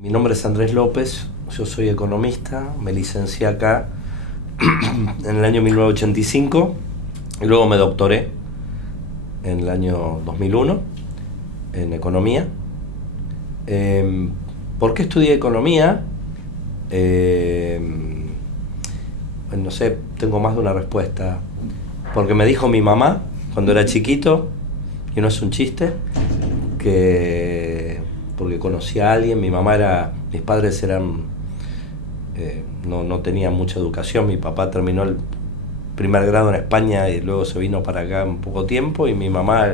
Mi nombre es Andrés López, yo soy economista, me licencié acá en el año 1985 y luego me doctoré en el año 2001 en economía. ¿Por qué estudié economía? Eh, no sé, tengo más de una respuesta. Porque me dijo mi mamá cuando era chiquito, y no es un chiste, que porque conocí a alguien, mis padres eran, no tenían mucha educación, mi papá terminó el primer grado en España y luego se vino para acá en poco tiempo, y mi mamá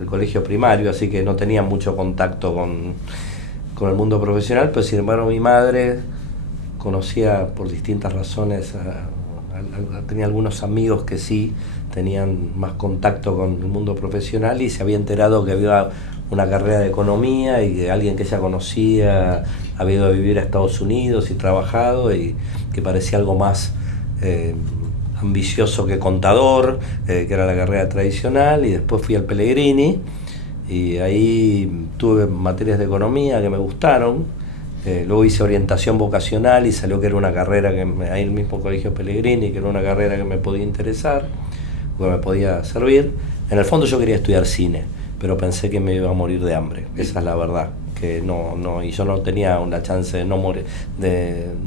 el colegio primario, así que no tenía mucho contacto con el mundo profesional, pero sin embargo mi madre conocía por distintas razones, tenía algunos amigos que sí tenían más contacto con el mundo profesional y se había enterado que había una carrera de economía y que alguien que ella conocía había ido a vivir a Estados Unidos y trabajado, y que parecía algo más ambicioso que contador, que era la carrera tradicional. Y después fui al Pellegrini y ahí tuve materias de economía que me gustaron. Luego hice orientación vocacional y salió que era una carrera que ahí el mismo colegio Pellegrini, que era una carrera que me podía interesar, que me podía servir. En el fondo yo quería estudiar cine, pero pensé que me iba a morir de hambre, esa es la verdad, que y yo no tenía una chance de no morir,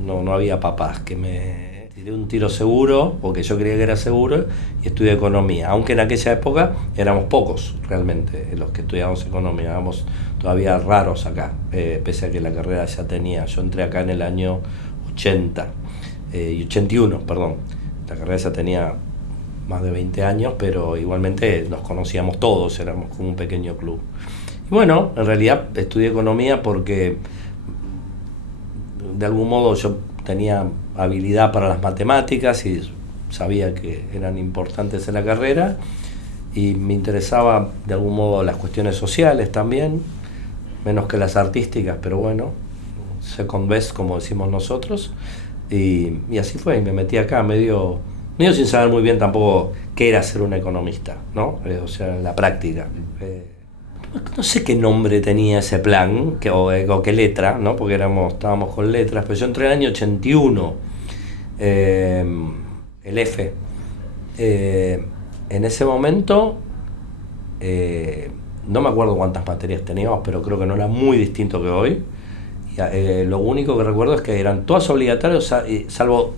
no había papás, que me tiré un tiro seguro, porque yo creía que era seguro, y estudié economía, aunque en aquella época éramos pocos realmente los que estudiábamos economía, éramos todavía raros acá, pese a que la carrera ya tenía, yo entré acá en el año 80, y 81, perdón, la carrera ya tenía más de 20 años, pero igualmente nos conocíamos todos, éramos como un pequeño club. Y bueno, en realidad estudié economía porque de algún modo yo tenía habilidad para las matemáticas y sabía que eran importantes en la carrera, y me interesaba de algún modo las cuestiones sociales también, menos que las artísticas, pero bueno, second best como decimos nosotros, y así fue, y me metí acá medio sin saber muy bien tampoco qué era ser un economista, ¿no? O sea, en la práctica. No sé qué nombre tenía ese plan, o qué letra, ¿no? Porque estábamos con letras, pero yo entré en el año 81, el F. En ese momento, no me acuerdo cuántas materias teníamos, pero creo que no era muy distinto que hoy. Lo único que recuerdo es que eran todas obligatorias, salvo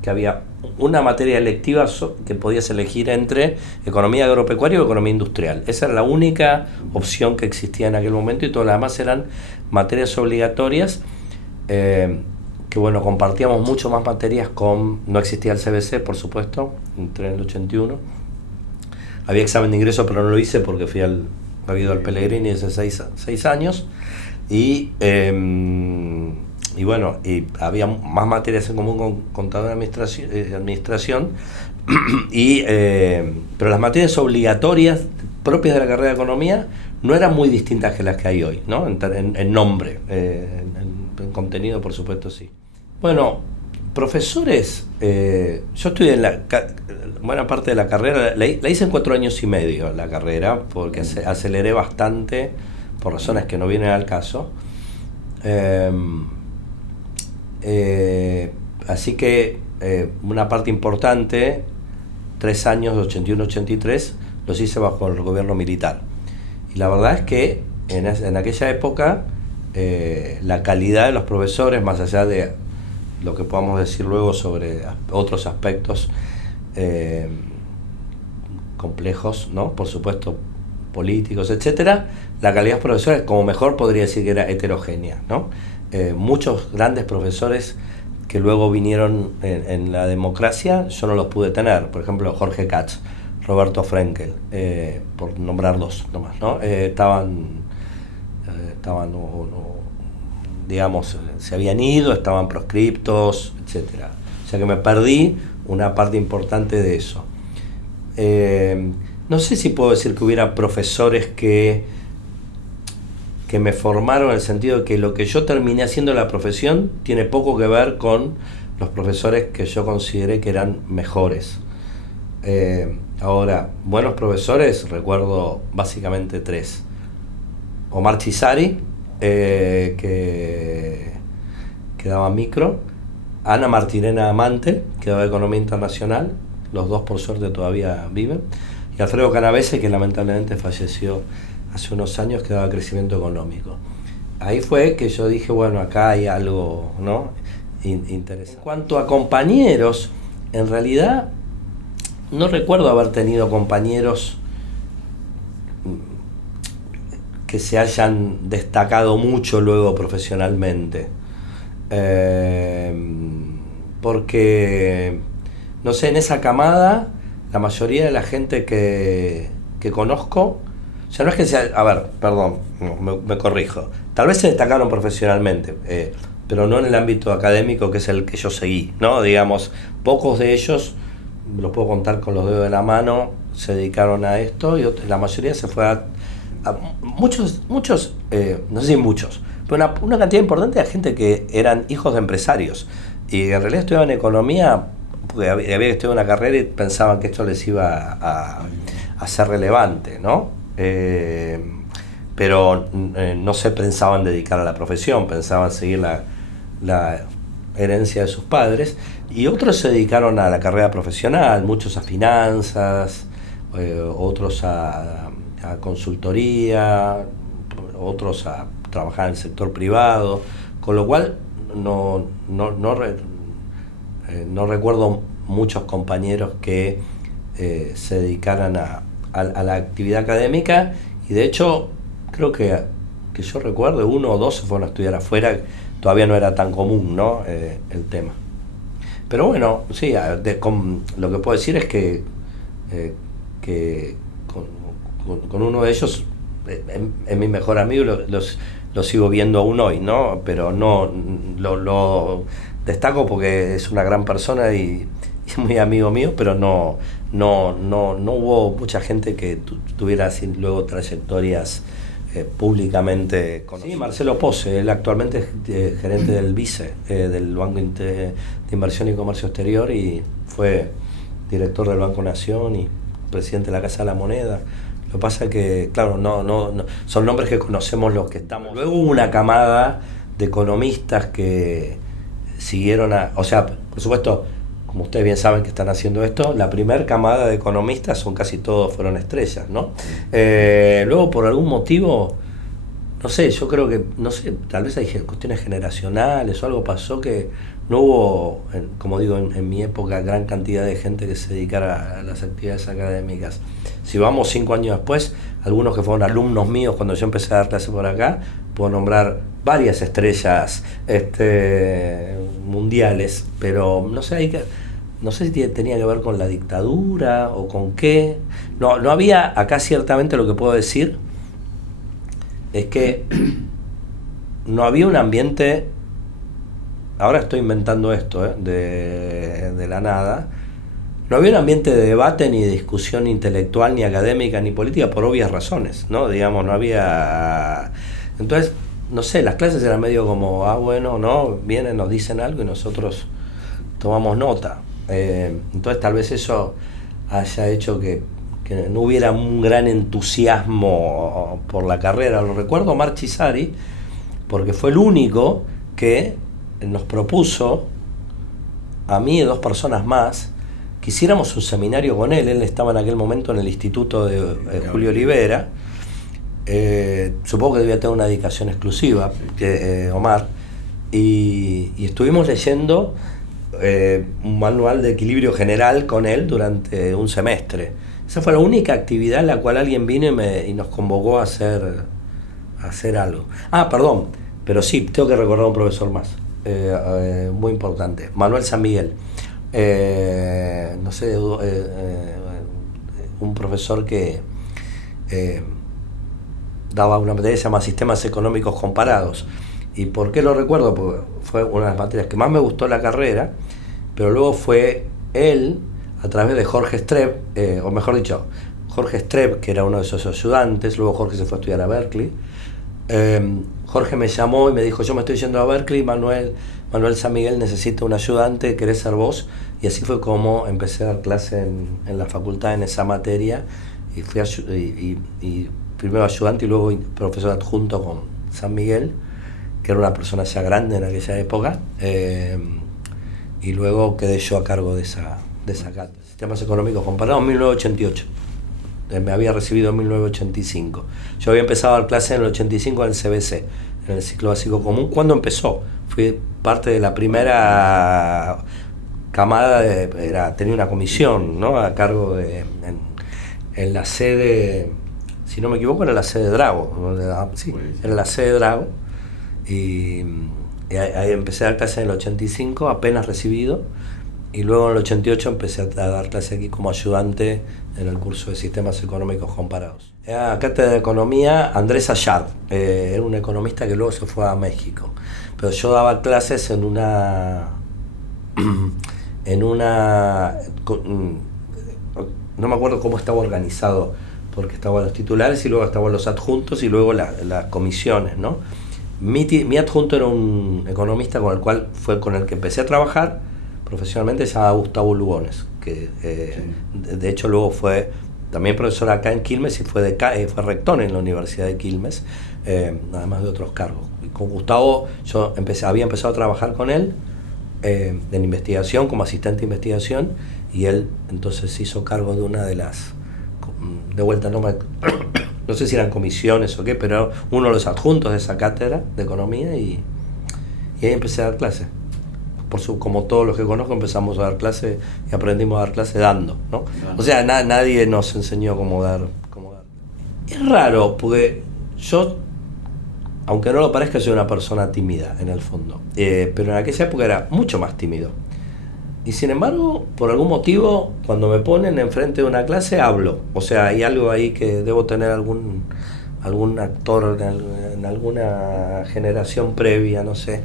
que había una materia electiva que podías elegir entre economía agropecuaria o economía industrial. Esa era la única opción que existía en aquel momento, y todas las demás eran materias obligatorias, que bueno, compartíamos mucho más materias no existía el CBC, por supuesto, entré en el 81. Había examen de ingreso, pero no lo hice porque había ido al Pellegrini hace 6 años, y bueno, y había más materias en común con contador y administración, pero las materias obligatorias propias de la carrera de economía no eran muy distintas que las que hay hoy, ¿no? En nombre, en contenido, por supuesto, sí. Bueno, profesores, yo estudié buena parte de la carrera, la hice en 4 años y medio la carrera, porque aceleré bastante por razones que no vienen al caso. Así que una parte importante, 3 años de 81 a 83, los hice bajo el gobierno militar. Y la verdad es que en aquella época la calidad de los profesores, más allá de lo que podamos decir luego sobre otros aspectos complejos, ¿no? Por supuesto, políticos, etcétera, la calidad de los profesores, como mejor podría decir que era heterogénea, ¿no? Muchos grandes profesores que luego vinieron en la democracia, yo no los pude tener. Por ejemplo, Jorge Katz, Roberto Frenkel, por nombrar dos nomás, ¿no? Digamos, se habían ido, estaban proscriptos, etcétera. O sea que me perdí una parte importante de eso. No sé si puedo decir que hubiera profesores que me formaron, en el sentido de que lo que yo terminé haciendo en la profesión tiene poco que ver con los profesores que yo consideré que eran mejores. Ahora, buenos profesores, recuerdo básicamente 3. Omar Chisari, que que daba micro, Ana Martirena Amante, que daba Economía Internacional, los dos por suerte todavía viven, y Alfredo Canavese, que lamentablemente falleció hace unos años, que daba Crecimiento Económico. Ahí fue que yo dije, bueno, acá hay algo, ¿no?, interesante. En cuanto a compañeros, en realidad no recuerdo haber tenido compañeros que se hayan destacado mucho luego profesionalmente. Porque, no sé, en esa camada, la mayoría de la gente que conozco, o sea, no es que sea, a ver, perdón, me corrijo, tal vez se destacaron profesionalmente, pero no en el ámbito académico, que es el que yo seguí, ¿no? Digamos, pocos de ellos, los puedo contar con los dedos de la mano, se dedicaron a esto, y la mayoría se fue a muchos, no sé si muchos, pero una cantidad importante de gente que eran hijos de empresarios y en realidad estudiaban economía porque había que estudiar una carrera y pensaban que esto les iba a ser relevante, ¿no? Pero no se pensaban dedicar a la profesión, pensaban seguir la herencia de sus padres, y otros se dedicaron a la carrera profesional, muchos a finanzas, otros a consultoría, otros a trabajar en el sector privado, con lo cual no recuerdo muchos compañeros que se dedicaran a la actividad académica, y de hecho creo que yo recuerdo uno o dos se fueron a estudiar afuera, todavía no era tan común, ¿no?, el tema. Pero bueno, sí, lo que puedo decir es que con uno de ellos es mi mejor amigo, lo sigo viendo aún hoy, ¿no? Pero no lo destaco porque es una gran persona y muy amigo mío, pero no hubo mucha gente que tuviera así luego trayectorias públicamente conocidas. Sí, Marcelo Pose, él actualmente es gerente del BICE, del Banco de Inversión y Comercio Exterior, y fue director del Banco Nación y presidente de la Casa de la Moneda. Lo que pasa es que, claro, no son nombres que conocemos los que estamos. Luego hubo una camada de economistas que siguieron o sea, por supuesto, como ustedes bien saben que están haciendo esto, la primer camada de economistas casi todos fueron estrellas, ¿no? Luego, por algún motivo, no sé, yo creo que, no sé, tal vez hay cuestiones generacionales o algo pasó que no hubo, como digo, en mi época, gran cantidad de gente que se dedicara a las actividades académicas. Si vamos 5 años después, algunos que fueron alumnos míos cuando yo empecé a dar clase por acá, puedo nombrar varias estrellas mundiales, pero no sé, no sé si tenía que ver con la dictadura o con qué. No había, acá ciertamente lo que puedo decir es que no había un ambiente, ahora estoy inventando esto de la nada, no había un ambiente de debate ni de discusión intelectual, ni académica, ni política, por obvias razones, ¿no? Digamos, no había. Entonces, no sé, las clases eran medio como, bueno, ¿no? Vienen, nos dicen algo y nosotros tomamos nota. Entonces, tal vez eso haya hecho que no hubiera un gran entusiasmo por la carrera. Lo recuerdo a Omar Chisari, porque fue el único que nos propuso, a mí y 2 personas más, que hiciéramos un seminario con él. Él estaba en aquel momento en el instituto de Julio Olivera. Supongo que debía tener una dedicación exclusiva, Omar, y estuvimos leyendo un manual de equilibrio general con él durante un semestre. Esa fue la única actividad en la cual alguien vino y nos convocó a hacer algo. Perdón, pero sí, tengo que recordar a un profesor más, muy importante, Manuel San Miguel. No sé, un profesor que daba una materia que se llama Sistemas Económicos Comparados. ¿Y por qué lo recuerdo? Porque fue una de las materias que más me gustó en la carrera, pero luego fue él, a través de Jorge Streb, o mejor dicho, Jorge Streb, que era uno de sus ayudantes, luego Jorge se fue a estudiar a Berkeley. Jorge me llamó y me dijo, yo me estoy yendo a Berkeley, Manuel San Miguel necesita un ayudante, ¿querés ser vos? Y así fue como empecé a dar clase en la facultad en esa materia, y fui y primero ayudante y luego profesor adjunto con San Miguel, que que era una persona ya grande en aquella época, y luego quedé yo a cargo de esa cátedra. Sistemas económicos comparados en 1988. Me había recibido en 1985. Yo había empezado a dar clases en el 85 en el CBC, en el ciclo básico común. ¿Cuándo empezó? Fui parte de la primera camada, tenía una comisión, ¿no?, a cargo en la sede, si no me equivoco, era la sede de Drago. Sí, era la sede de Drago. Y ahí empecé a dar clases en el 85, apenas recibido. Y luego en el 88 empecé a dar clase aquí como ayudante en el curso de Sistemas Económicos Comparados. Era cátedra de Economía Andrés Ayad, era un economista que luego se fue a México. Pero yo daba clases en una no me acuerdo cómo estaba organizado, porque estaban los titulares y luego estaban los adjuntos y luego las comisiones, ¿no? Mi adjunto era un economista con el que empecé a trabajar profesionalmente, se llama Gustavo Lugones, que de hecho luego fue también profesor acá en Quilmes y fue rector en la Universidad de Quilmes, además de otros cargos. Y con Gustavo yo había empezado a trabajar con él en investigación, como asistente de investigación, y él entonces se hizo cargo de una de las, de vuelta no sé si eran comisiones o qué, pero uno de los adjuntos de esa cátedra de economía, y ahí empecé a dar clases. Como todos los que conozco, empezamos a dar clases y aprendimos a dar clases dando, ¿no? O sea, nadie nos enseñó cómo dar. Es raro, porque yo, aunque no lo parezca, soy una persona tímida en el fondo, pero en aquella época era mucho más tímido. Y sin embargo, por algún motivo, cuando me ponen enfrente de una clase, hablo. O sea, hay algo ahí que debo tener algún actor en alguna generación previa, no sé.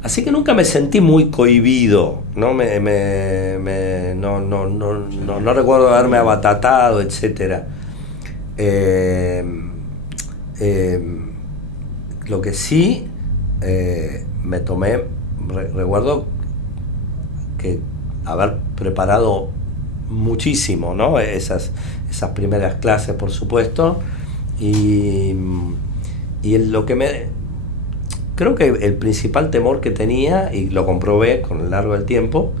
Así que nunca me sentí muy cohibido, ¿no? No recuerdo haberme abatatado, etc. Lo que sí me tomé, recuerdo que haber preparado muchísimo, ¿no? Esas primeras clases, por supuesto, y lo que creo que el principal temor que tenía, y lo comprobé con el largo del tiempo,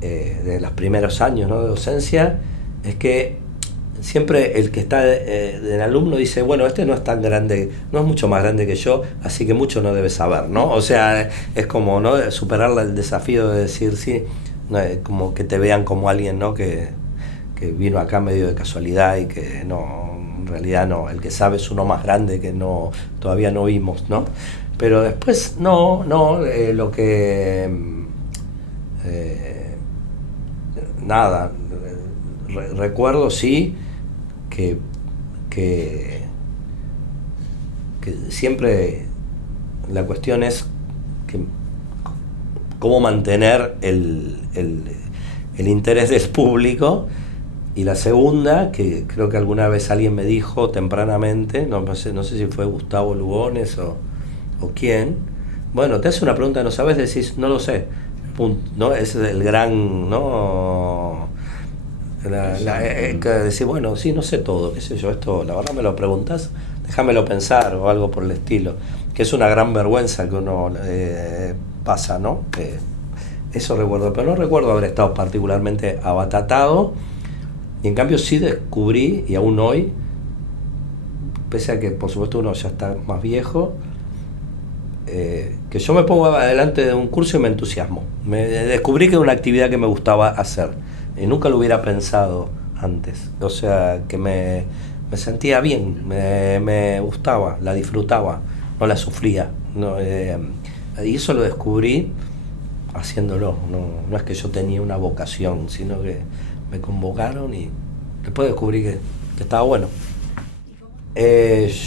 de los primeros años, ¿no?, de docencia, es que siempre el que está del alumno dice, bueno, este no es tan grande, no es mucho más grande que yo, así que mucho no debe saber, ¿no? O sea, es como, ¿no?, superar el desafío de decir, sí, no, como que te vean como alguien, ¿no?, que vino acá medio de casualidad y que no, en realidad no, el que sabe es uno más grande que no, todavía no vimos, ¿no? Pero después, lo que... nada, recuerdo sí que siempre la cuestión es cómo mantener el interés del público, y la segunda, que creo que alguna vez alguien me dijo tempranamente, no sé si fue Gustavo Lugones o quién, bueno, te hace una pregunta que no sabes, decís, no lo sé, punto, ¿no? Ese es el gran, ¿no? Decir, bueno, sí, no sé todo, qué sé yo, esto, la verdad me lo preguntas, déjamelo pensar, o algo por el estilo, que es una gran vergüenza que uno pasa, ¿no? Eso recuerdo, pero no recuerdo haber estado particularmente abatatado, y en cambio sí descubrí, y aún hoy, pese a que por supuesto uno ya está más viejo, que yo me pongo adelante de un curso y me entusiasmo. Descubrí que era una actividad que me gustaba hacer, y nunca lo hubiera pensado antes. O sea, que me sentía bien, me gustaba, la disfrutaba, no la sufría, ¿no? Y eso lo descubrí haciéndolo. No es que yo tenía una vocación, sino que me convocaron y después descubrí que estaba bueno.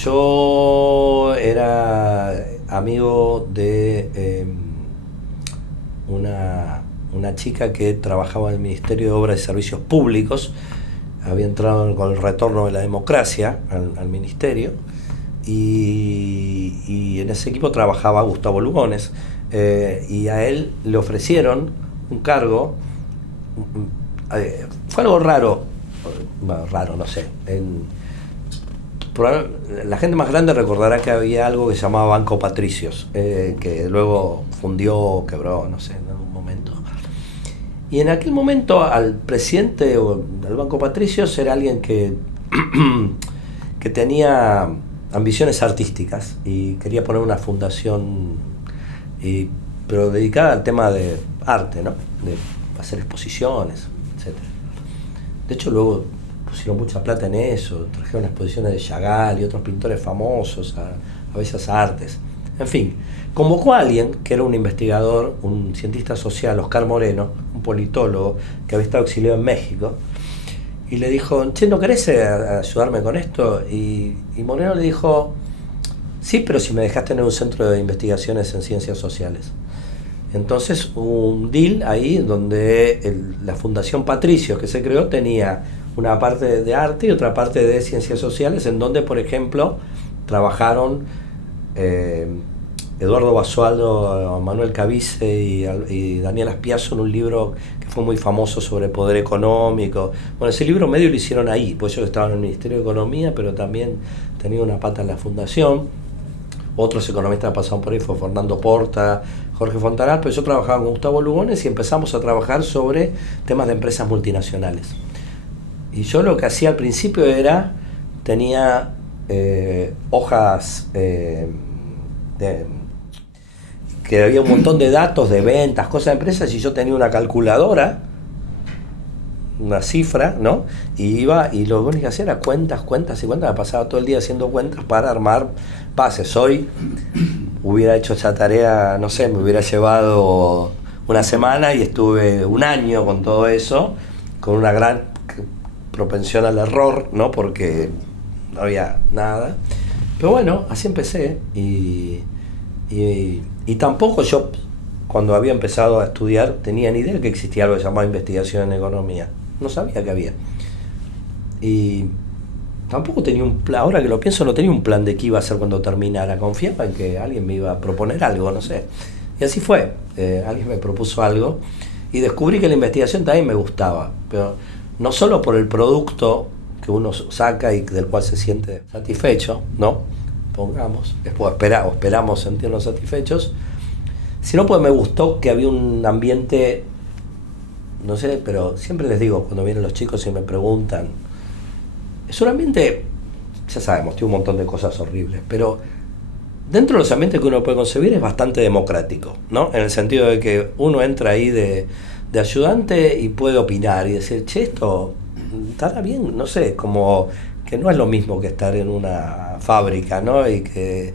Yo era amigo de una chica que trabajaba en el Ministerio de Obras y Servicios Públicos, había entrado con el retorno de la democracia al ministerio, y en ese equipo trabajaba Gustavo Lugones, y a él le ofrecieron un cargo, fue algo raro, no sé, La gente más grande recordará que había algo que se llamaba Banco Patricios, que luego fundió, quebró, no sé, en algún momento. Y en aquel momento al presidente del Banco Patricios era alguien que, que tenía ambiciones artísticas y quería poner una fundación, pero dedicada al tema de arte, ¿no? De hacer exposiciones, etcétera. De hecho, luego pusieron mucha plata en eso, trajeron exposiciones de Chagall y otros pintores famosos a Bellas Artes. En fin, convocó a alguien que era un investigador, un cientista social, Oscar Moreno, un politólogo que había estado exiliado en México, y le dijo, che, ¿no querés ayudarme con esto? Y Moreno le dijo, sí, pero si me dejás tener un centro de investigaciones en ciencias sociales. Entonces hubo un deal ahí donde la Fundación Patricios que se creó tenía una parte de arte y otra parte de ciencias sociales, en donde, por ejemplo, trabajaron Eduardo Basualdo, Manuel Cavice y Daniel Aspiazo en un libro que fue muy famoso sobre poder económico. Bueno, ese libro medio lo hicieron ahí, pues ellos estaban en el Ministerio de Economía, pero también tenía una pata en la Fundación. Otros economistas pasaron por ahí, fue Fernando Porta, Jorge Fontanal, pero yo trabajaba con Gustavo Lugones y empezamos a trabajar sobre temas de empresas multinacionales. Y yo lo que hacía al principio era, tenía hojas que había un montón de datos de ventas, cosas de empresas, y yo tenía una calculadora, una cifra, ¿no? Y iba, y lo único que hacía era cuentas, me pasaba todo el día haciendo cuentas para armar bases. Hoy hubiera hecho esa tarea, no sé, me hubiera llevado una semana y estuve un año con todo eso, con una gran propensión al error, ¿no? Porque no había nada. Pero bueno, así empecé y tampoco yo, cuando había empezado a estudiar, tenía ni idea que existía algo llamado investigación en economía. No sabía que había. Y tampoco tenía un plan, ahora que lo pienso, no tenía un plan de qué iba a hacer cuando terminara. Confiaba en que alguien me iba a proponer algo, no sé. Y así fue. Alguien me propuso algo y descubrí que la investigación también me gustaba. Pero no solo por el producto que uno saca y del cual se siente satisfecho, ¿no? Pongamos, después esperamos sentirnos satisfechos, sino porque me gustó que había un ambiente, no sé, pero siempre les digo, cuando vienen los chicos y me preguntan, es un ambiente, ya sabemos, tiene un montón de cosas horribles, pero dentro de los ambientes que uno puede concebir es bastante democrático, ¿no? En el sentido de que uno entra ahí de ayudante y puede opinar y decir, che, esto estará bien, no sé, como que no es lo mismo que estar en una fábrica, ¿no? O en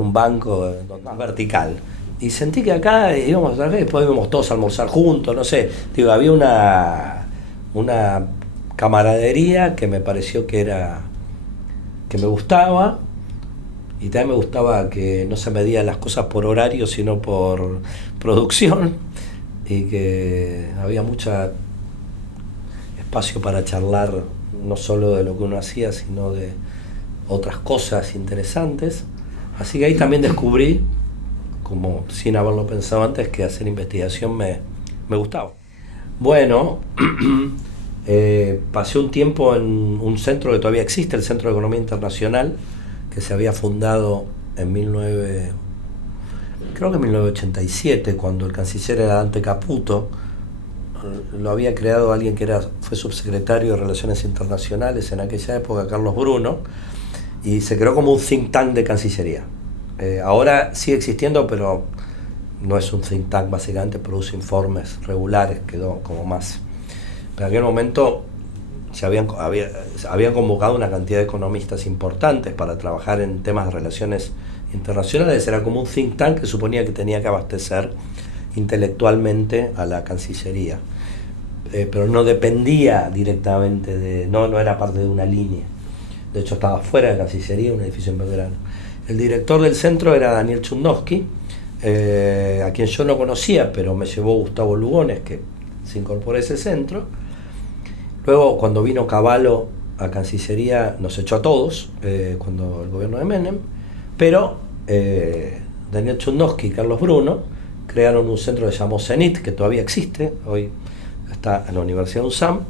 un banco más vertical. Y sentí que acá íbamos a trabajar y después íbamos todos a almorzar juntos, no sé. Digo, había una camaradería que me pareció que me gustaba, y también me gustaba que no se medían las cosas por horario, sino por producción, y que había mucho espacio para charlar, no solo de lo que uno hacía, sino de otras cosas interesantes. Así que ahí también descubrí, como sin haberlo pensado antes, que hacer investigación me gustaba. Bueno, pasé un tiempo en un centro que todavía existe, el Centro de Economía Internacional, que se había fundado en 1987, cuando el canciller era Dante Caputo. Lo había creado alguien que fue subsecretario de Relaciones Internacionales en aquella época, Carlos Bruno, y se creó como un think tank de Cancillería. Ahora sigue existiendo, pero no es un think tank, básicamente produce informes regulares, quedó como más. Pero en aquel momento habían convocado una cantidad de economistas importantes para trabajar en temas de relaciones internacionales. Era como un think tank que suponía que tenía que abastecer intelectualmente a la Cancillería, pero no dependía directamente no era parte de una línea. De hecho estaba fuera de Cancillería, un edificio en Belgrano. El director del centro era Daniel Chudnovsky, a quien yo no conocía, pero me llevó Gustavo Lugones, que se incorporó a ese centro. Luego, cuando vino Cavallo a Cancillería, nos echó a todos, cuando el gobierno de Menem, pero Daniel Chudnovsky y Carlos Bruno crearon un centro que se llamó CENIT, que todavía existe, hoy está en la Universidad UNSAM,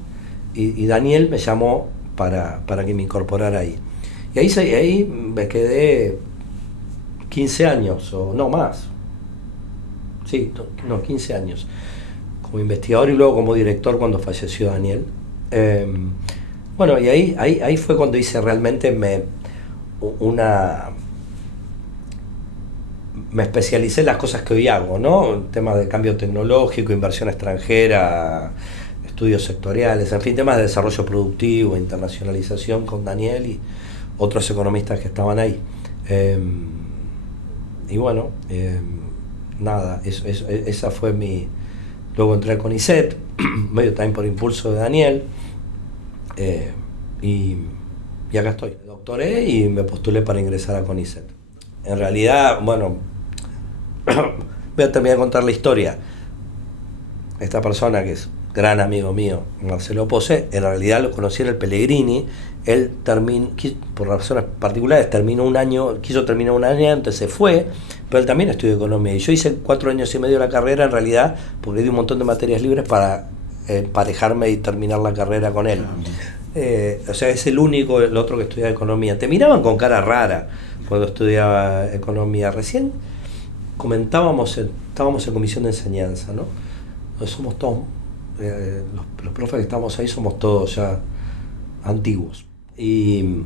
y Daniel me llamó para que me incorporara ahí. Y ahí me quedé 15 años, o no más. Sí, no, 15 años. Como investigador y luego como director cuando falleció Daniel. Bueno, y ahí fue cuando hice realmente me especialicé en las cosas que hoy hago, ¿no? Temas de cambio tecnológico, inversión extranjera, estudios sectoriales, en fin, temas de desarrollo productivo, internacionalización con Daniel y otros economistas que estaban ahí. Y bueno, nada, esa fue mi... Luego entré al CONICET, medio también por impulso de Daniel, y acá estoy. Me doctoré y me postulé para ingresar a CONICET. En realidad, bueno, voy a terminar de contar la historia. Esta persona que es gran amigo mío, Marcelo Pose, en realidad lo conocí en el Pellegrini. Él por razones particulares, quiso terminar un año antes, se fue, pero él también estudió economía. Y yo hice 4 años y medio la carrera, en realidad, porque di un montón de materias libres para emparejarme y terminar la carrera con él. O sea, es el otro que estudiaba economía. Te miraban con cara rara cuando estudiaba economía. Recién estábamos en comisión de enseñanza, ¿no? Somos todos, los profes que estamos ahí somos todos ya antiguos. Y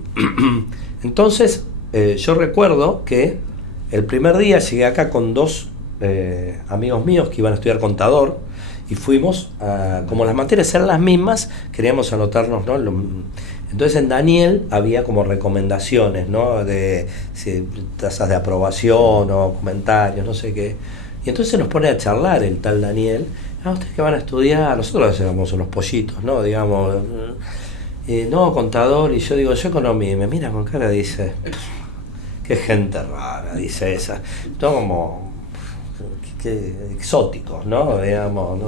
entonces yo recuerdo que el primer día llegué acá con 2 amigos míos que iban a estudiar contador y fuimos, como las materias eran las mismas, queríamos anotarnos, ¿no? Entonces en Daniel había como recomendaciones, ¿no? De tasas de aprobación o comentarios, no sé qué. Y entonces nos pone a charlar el tal Daniel. ¿Ustedes que van a estudiar? Nosotros hacemos unos pollitos, ¿no? Digamos, no, contador, y yo digo, yo economía, y me mira con cara y dice, qué gente rara, dice esa. Todo como, qué exóticos, ¿no? Digamos,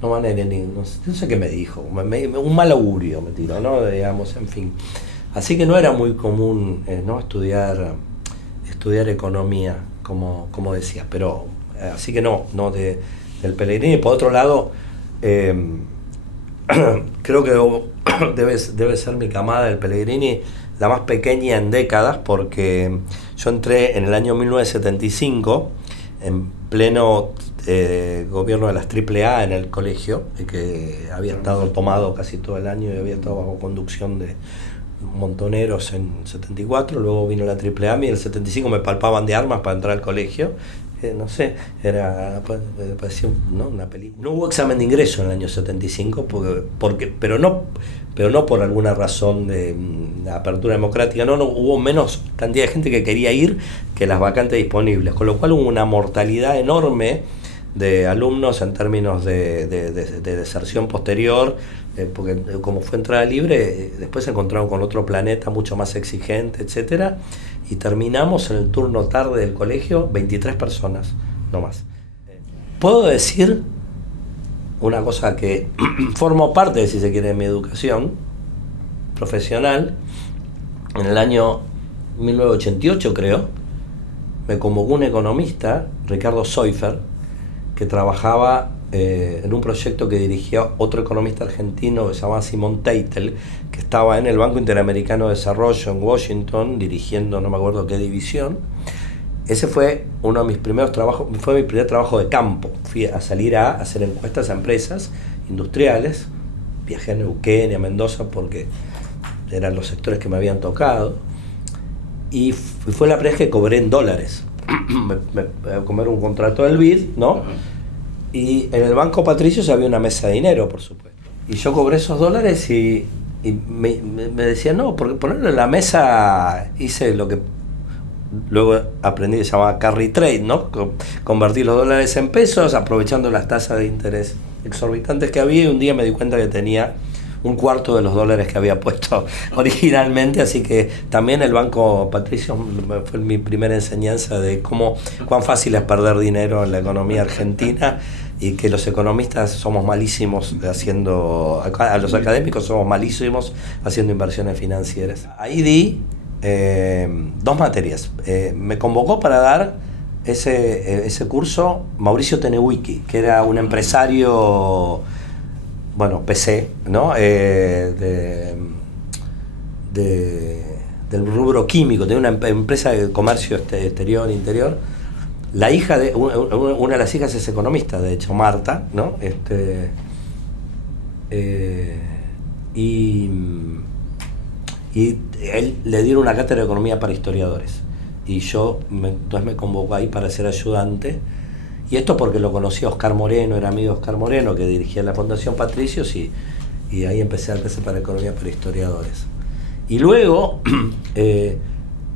no manera ni, no sé qué me dijo, un mal augurio me tiró, ¿no? Digamos, en fin. Así que no era muy común, ¿no? Estudiar economía, como decía, pero así que no del Pellegrini. Por otro lado, creo que debe ser mi camada del Pellegrini la más pequeña en décadas, porque yo entré en el año 1975 en pleno gobierno de las AAA en el colegio, que había estado tomado casi todo el año y había estado bajo conducción de Montoneros en 74, luego vino la AAA y en el 75 me palpaban de armas para entrar al colegio. No sé, parecía, ¿no? Una película. No hubo examen de ingreso en el año 75, pero no por alguna razón de apertura democrática, no hubo menos cantidad de gente que quería ir que las vacantes disponibles, con lo cual hubo una mortalidad enorme de alumnos en términos de deserción posterior, porque como fue entrada libre, después se encontraron con otro planeta mucho más exigente, etcétera, y terminamos en el turno tarde del colegio 23 personas, no más. Puedo decir una cosa que formó parte, si se quiere, de mi educación profesional. En el año 1988, creo, me convocó un economista, Ricardo Seufer, que trabajaba en un proyecto que dirigía otro economista argentino que se llamaba Simón Teitel, que estaba en el Banco Interamericano de Desarrollo en Washington, dirigiendo no me acuerdo qué división. Ese fue uno de mis primeros trabajos, fue mi primer trabajo de campo. Fui a salir a hacer encuestas a empresas industriales, viajé a Neuquén y a Mendoza porque eran los sectores que me habían tocado, y fue la primera vez que cobré en dólares. Me comer un contrato del BID, ¿no? Y en el Banco Patricios había una mesa de dinero, por supuesto. Y yo cobré esos dólares y me decían, no, porque ponerlo en la mesa hice lo que luego aprendí que se llamaba carry trade, ¿no? Convertir los dólares en pesos, aprovechando las tasas de interés exorbitantes que había, y un día me di cuenta que tenía un cuarto de los dólares que había puesto originalmente, así que también el Banco Patricio fue mi primera enseñanza de cuán fácil es perder dinero en la economía argentina, y que los economistas somos malísimos a los académicos somos malísimos haciendo inversiones financieras. Ahí di 2 materias. Me convocó para dar ese curso Mauricio Tenewicki, que era un empresario, bueno, PC, ¿no? De del rubro químico, tenía una empresa de comercio exterior, interior. La hija de, una de las hijas es economista, de hecho, Marta, ¿no? Y él le dieron una cátedra de economía para historiadores. Y entonces me convocó ahí para ser ayudante. Y esto porque lo conocí a Oscar Moreno, era amigo de Oscar Moreno, que dirigía la Fundación Patricios, y ahí empecé a dar clases para economía para historiadores. Y luego,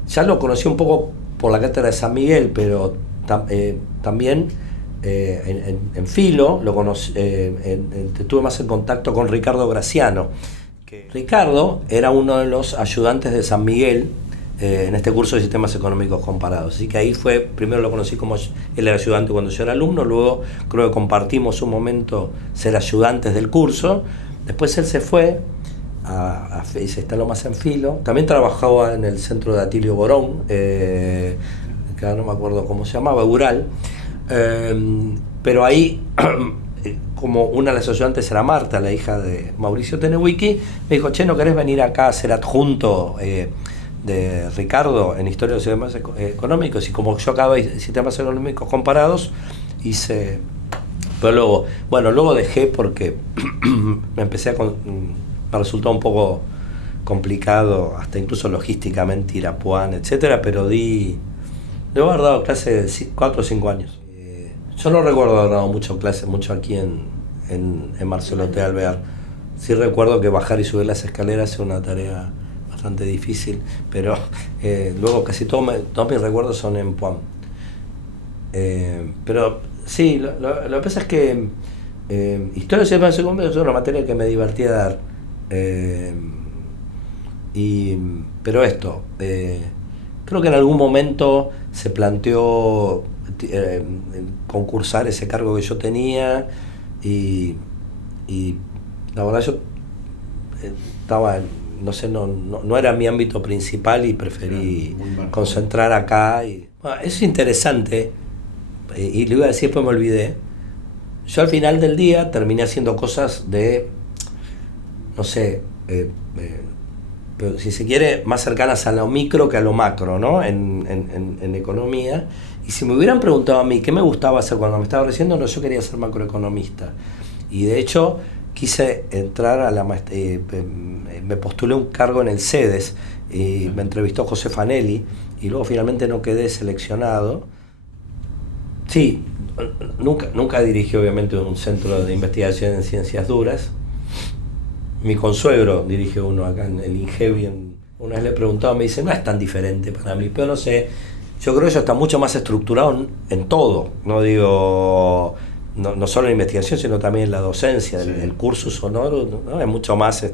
ya lo conocí un poco por la cátedra de San Miguel, pero también en Filo lo conocí, estuve más en contacto con Ricardo Graciano. Ricardo era uno de los ayudantes de San Miguel en este curso de sistemas económicos comparados. Así que ahí primero lo conocí como él era ayudante cuando yo era alumno, luego creo que compartimos un momento ser ayudantes del curso. Después él se fue y se instaló más en Filo. También trabajaba en el centro de Atilio Borón, que ahora no me acuerdo cómo se llamaba, Ural. Pero ahí, como una de las ayudantes era Marta, la hija de Mauricio Tenewicki, me dijo, che, ¿no querés venir acá a ser adjunto de Ricardo en Historia de los Sistemas Económicos? Y como yo acababa de Sistemas Económicos Comparados, hice... Pero luego dejé porque me resultó un poco complicado, hasta incluso logísticamente ir a Puan, etcétera, pero debo haber dado clases de 4 o 5 años. Yo no recuerdo haber dado mucho aquí en Marcelote Alvear. Sí recuerdo que bajar y subir las escaleras es una tarea bastante difícil, pero luego casi todos mis recuerdos son en Puan. Pero sí, lo que pasa es que Historia de Sistemas Económicos es una materia que me divertía dar. Pero creo que en algún momento se planteó concursar ese cargo que yo tenía y la verdad yo estaba, no sé, no era mi ámbito principal y preferí concentrar acá. Es interesante, y le iba a decir, después me olvidé. Yo al final del día terminé haciendo cosas de, no sé, pero si se quiere, más cercanas a lo micro que a lo macro, ¿no? En economía. Y si me hubieran preguntado a mí qué me gustaba hacer cuando me estaba recibiendo, no, yo quería ser macroeconomista. Y de hecho quise entrar a la maestría, me postulé un cargo en el CEDES, y me entrevistó José Fanelli, y luego finalmente no quedé seleccionado. Sí, nunca dirigí obviamente un centro de investigación en ciencias duras. Mi consuegro dirige uno acá en el INGEBI. Una vez le he preguntado, me dice, no es tan diferente para mí, pero no sé, yo creo que eso está mucho más estructurado en todo, no digo, no solo en investigación, sino también en la docencia, sí. el curso sonoro, ¿no? Es mucho más,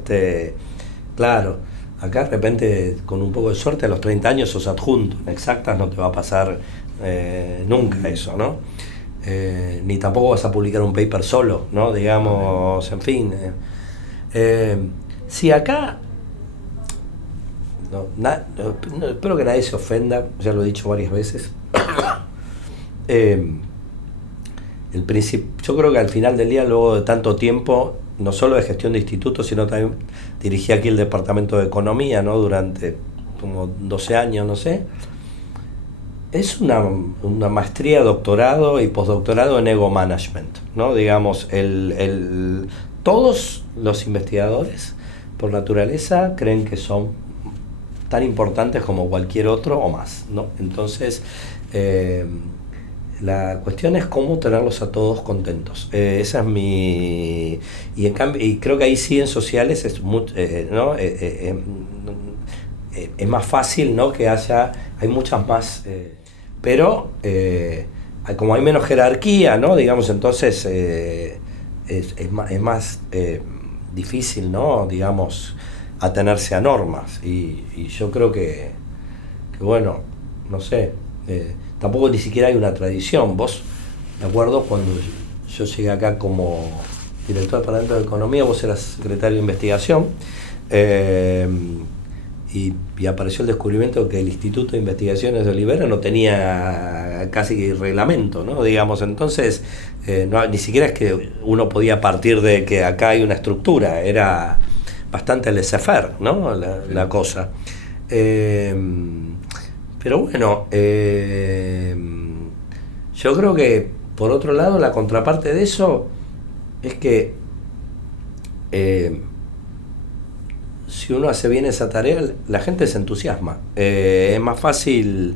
claro, acá de repente, con un poco de suerte, a los 30 años sos adjunto, en exactas no te va a pasar nunca eso, ¿no? Ni tampoco vas a publicar un paper solo, ¿no? Digamos, en fin. Si acá, espero que nadie se ofenda, ya lo he dicho varias veces. Yo creo que al final del día, luego de tanto tiempo, no solo de gestión de institutos, sino también dirigí aquí el departamento de economía, ¿no? Durante como 12 años, no sé. Es una maestría, doctorado y postdoctorado en ego management, ¿no? Digamos, todos los investigadores, por naturaleza, creen que son tan importantes como cualquier otro o más, ¿no? Entonces, la cuestión es cómo tenerlos a todos contentos. Esa es mi... Y en cambio, y creo que ahí sí en sociales es ¿no? Es más fácil, ¿no? Que hay muchas más... pero como hay menos jerarquía, ¿no? Digamos, entonces es más difícil, ¿no? Digamos, atenerse a normas. Y yo creo que bueno, no sé, tampoco ni siquiera hay una tradición. Vos, ¿de acuerdo? Cuando yo llegué acá como director del Departamento de Economía, vos eras secretario de Investigación, y apareció el descubrimiento que el Instituto de Investigaciones de Olivera no tenía casi reglamento, ¿no? Digamos, entonces, ni siquiera es que uno podía partir de que acá hay una estructura, era bastante laissez-faire, ¿no? La cosa. Eh, pero bueno, yo creo que por otro lado la contraparte de eso es que eh, si uno hace bien esa tarea, la gente se entusiasma. Es más fácil,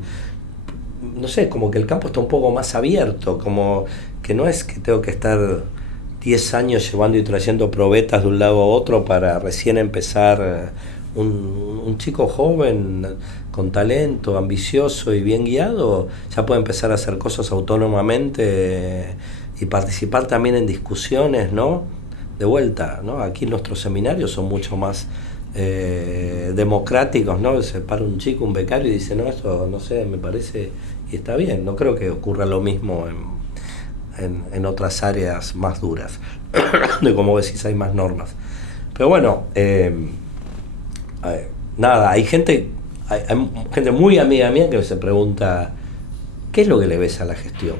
no sé, como que el campo está un poco más abierto, como que no es que tengo que estar 10 años llevando y trayendo probetas de un lado a otro para recién empezar. Un chico joven, con talento, ambicioso y bien guiado, ya puede empezar a hacer cosas autónomamente y participar también en discusiones, ¿no? De vuelta, ¿no? Aquí nuestros seminarios son mucho más democráticos, ¿no? Se para un chico, un becario y dice, no, esto no sé, me parece, y está bien. No creo que ocurra lo mismo en otras áreas más duras, de como decís, hay más normas. Pero bueno, nada, hay gente muy amiga mía que se pregunta, ¿qué es lo que le ves a la gestión?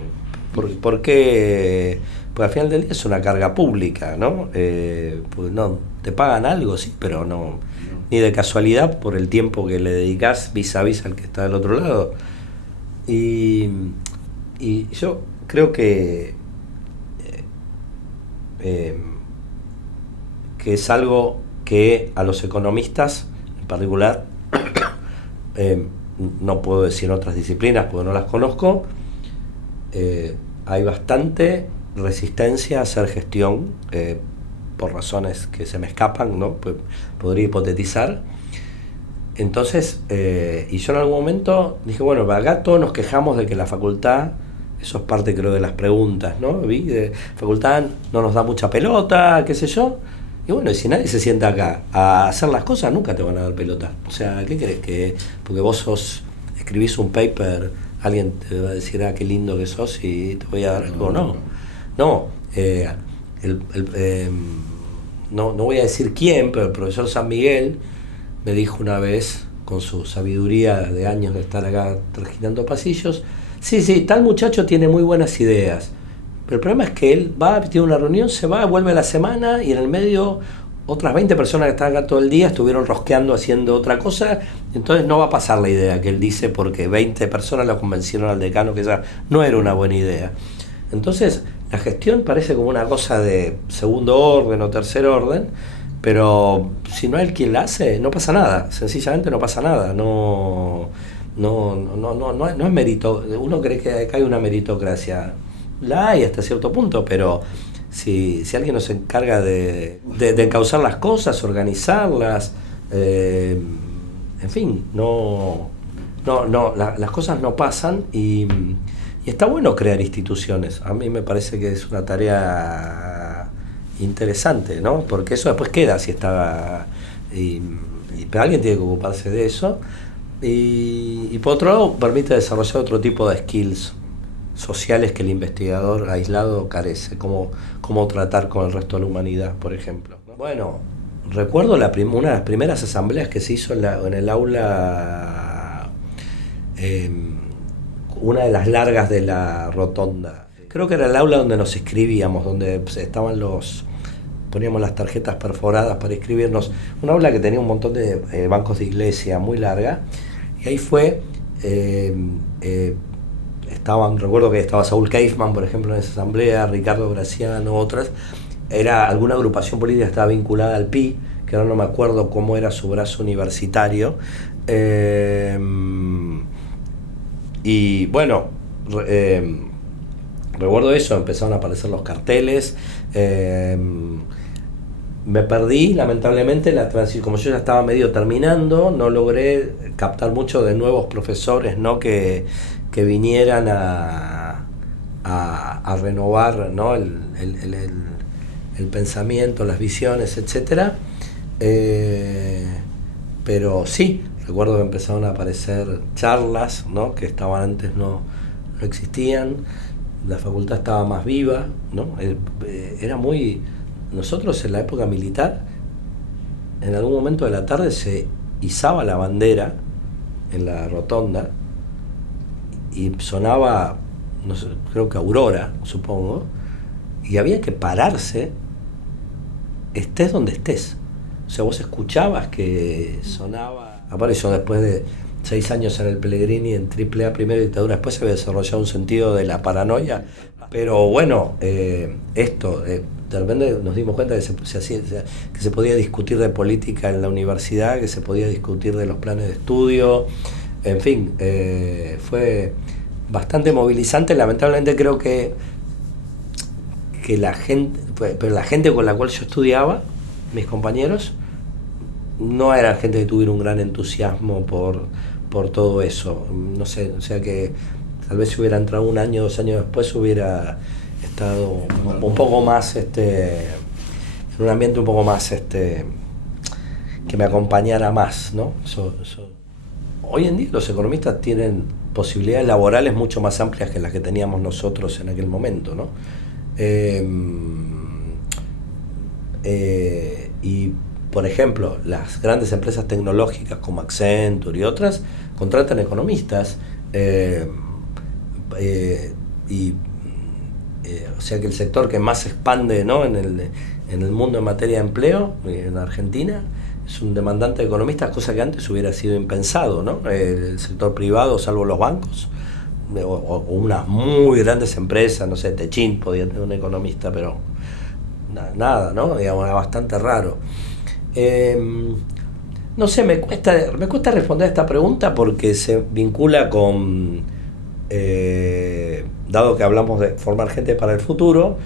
¿Por qué? Porque al final del día es una carga pública, ¿no? Pues no, te pagan algo, sí, pero no, ni de casualidad por el tiempo que le dedicas vis a vis al que está del otro lado. Y, y yo creo eh, que es algo que a los economistas en particular, eh, no puedo decir en otras disciplinas porque no las conozco, hay bastante resistencia a hacer gestión, por razones que se me escapan, ¿no? Pues podría hipotetizar. Entonces, y yo en algún momento dije, bueno, acá todos nos quejamos de que la facultad, eso es parte creo de las preguntas, ¿no? De facultad no nos da mucha pelota, qué sé yo. Y bueno, y si nadie se sienta acá a hacer las cosas, nunca te van a dar pelota. O sea, ¿qué crees? Que porque vos escribís un paper, alguien te va a decir, ah, qué lindo que sos y te voy a dar algo? No. No, no voy a decir quién, pero el profesor San Miguel me dijo una vez, con su sabiduría de años de estar acá trajinando pasillos, sí, sí, tal muchacho tiene muy buenas ideas, pero el problema es que él va, tiene una reunión, se va, vuelve a la semana y en el medio otras 20 personas que están acá todo el día estuvieron rosqueando haciendo otra cosa, entonces no va a pasar la idea que él dice porque 20 personas lo convencieron al decano que esa no era una buena idea. Entonces la gestión parece como una cosa de segundo orden o tercer orden, pero si no hay quien la hace, no pasa nada, sencillamente no pasa nada, no es mérito, uno cree que acá hay una meritocracia, la hay hasta cierto punto, pero si alguien nos encarga de encauzar las cosas, organizarlas, en fin, las cosas no pasan y está bueno crear instituciones. A mí me parece que es una tarea interesante, ¿no? Porque eso después queda si está. Pero alguien tiene que ocuparse de eso. Y por otro lado, permite desarrollar otro tipo de skills sociales que el investigador aislado carece, como tratar con el resto de la humanidad, por ejemplo, ¿no? Bueno, recuerdo una de las primeras asambleas que se hizo en el aula. Una de las largas de la rotonda. Creo que era el aula donde nos inscribíamos, donde estaban poníamos las tarjetas perforadas para inscribirnos. Un aula que tenía un montón de bancos de iglesia, muy larga. Y ahí fue, recuerdo que estaba Saúl Kaufman, por ejemplo, en esa asamblea, Ricardo Graciano, otras. Alguna agrupación política estaba vinculada al PI, que ahora no me acuerdo cómo era su brazo universitario. Y bueno, recuerdo eso, empezaron a aparecer los carteles. Me perdí, lamentablemente, la transición. Como yo ya estaba medio terminando, no logré captar mucho de nuevos profesores, ¿no? que vinieran a renovar, ¿no? el pensamiento, las visiones, etcétera. Pero sí, recuerdo que empezaron a aparecer charlas, ¿no? Que estaban antes no existían, la facultad estaba más viva, ¿no? Era muy. Nosotros en la época militar, en algún momento de la tarde se izaba la bandera en la rotonda y sonaba, no sé, creo que Aurora, supongo, y había que pararse, estés donde estés. O sea, vos escuchabas que sonaba Aparte yo después de 6 años en el Pellegrini, en AAA primero y dictadura después, se había desarrollado un sentido de la paranoia. Pero bueno, de repente nos dimos cuenta que que se podía discutir de política en la universidad, que se podía discutir de los planes de estudio, en fin, fue bastante movilizante. Lamentablemente creo que la gente, pero la gente con la cual yo estudiaba, mis compañeros, no era gente que tuviera un gran entusiasmo por todo eso. No sé, o sea que tal vez si hubiera entrado 1 año, 2 años después, hubiera estado un poco más, en un ambiente un poco más, que me acompañara más, ¿no? Hoy en día los economistas tienen posibilidades laborales mucho más amplias que las que teníamos nosotros en aquel momento, ¿no? Y por ejemplo, las grandes empresas tecnológicas como Accenture y otras contratan economistas, o sea que el sector que más se expande, ¿no?, en el mundo en materia de empleo en Argentina es un demandante de economistas, cosa que antes hubiera sido impensado, ¿no? El sector privado, salvo los bancos, o unas muy grandes empresas, no sé, Techin podía tener un economista, pero nada, ¿no? Digamos, era bastante raro. No sé, me cuesta responder a esta pregunta porque se vincula con, dado que hablamos de formar gente para el futuro,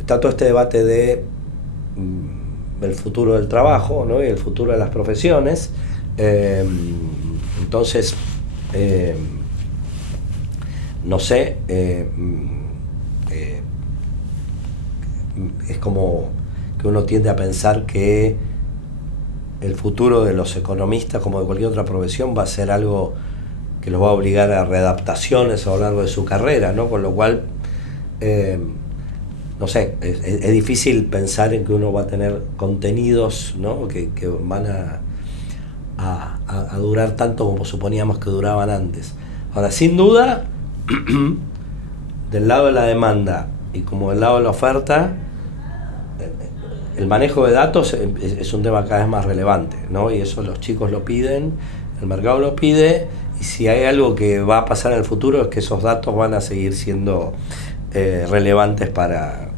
está todo este debate de el futuro del trabajo, ¿no?, y el futuro de las profesiones. Entonces, no sé, es como que uno tiende a pensar que el futuro de los economistas, como de cualquier otra profesión, va a ser algo que los va a obligar a readaptaciones a lo largo de su carrera, ¿no? Con lo cual, no sé, es difícil pensar en que uno va a tener contenidos, ¿no?, que van a durar tanto como suponíamos que duraban antes. Ahora, sin duda, del lado de la demanda y como del lado de la oferta, el manejo de datos es un tema cada vez más relevante, ¿no? Y eso los chicos lo piden, el mercado lo pide, y si hay algo que va a pasar en el futuro es que esos datos van a seguir siendo relevantes para